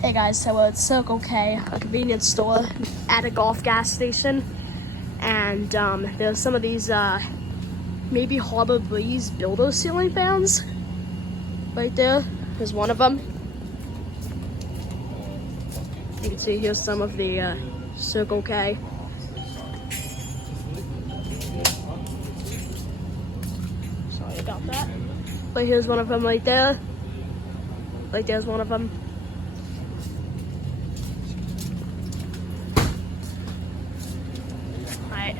Hey guys, so we're at Circle K, a convenience store at a golf gas station, and there's some of these maybe Harbor Breeze builder ceiling fans right there. There's one of them. You can see here's some of the Circle K. Sorry about that. But here's one of them right there. Right there's one of them. Alright.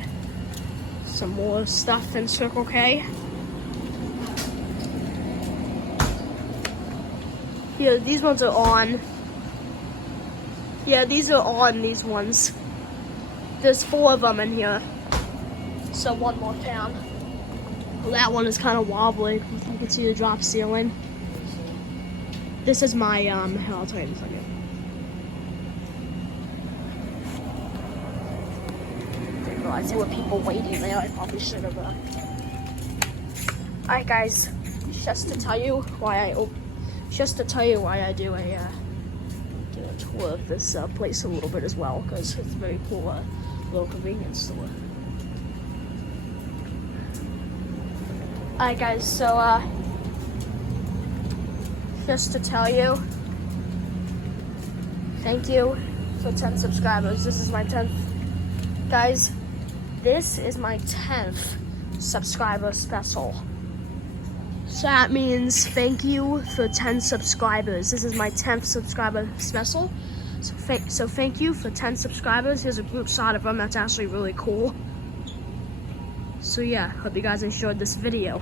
Some more stuff in Circle K. Yeah, these ones are on. Yeah, these are on, these ones. There's 4 of them in here. So one more down. Well, that one is kind of wobbly. You can see the drop ceiling. This is my, here, I'll tell you in a second. Didn't realize there were people waiting there. I probably should have, Alright guys, just to tell you why I do a tour of this place a little bit as well, because it's a very cool little convenience store. Alright guys, so just to tell you, thank you for 10 subscribers. This is my 10th, guys, this is my 10th subscriber special. So that means thank you for 10 subscribers. This is my 10th subscriber special. So thank you for 10 subscribers. Here's a group shot of them. That's actually really cool. So yeah, hope you guys enjoyed this video.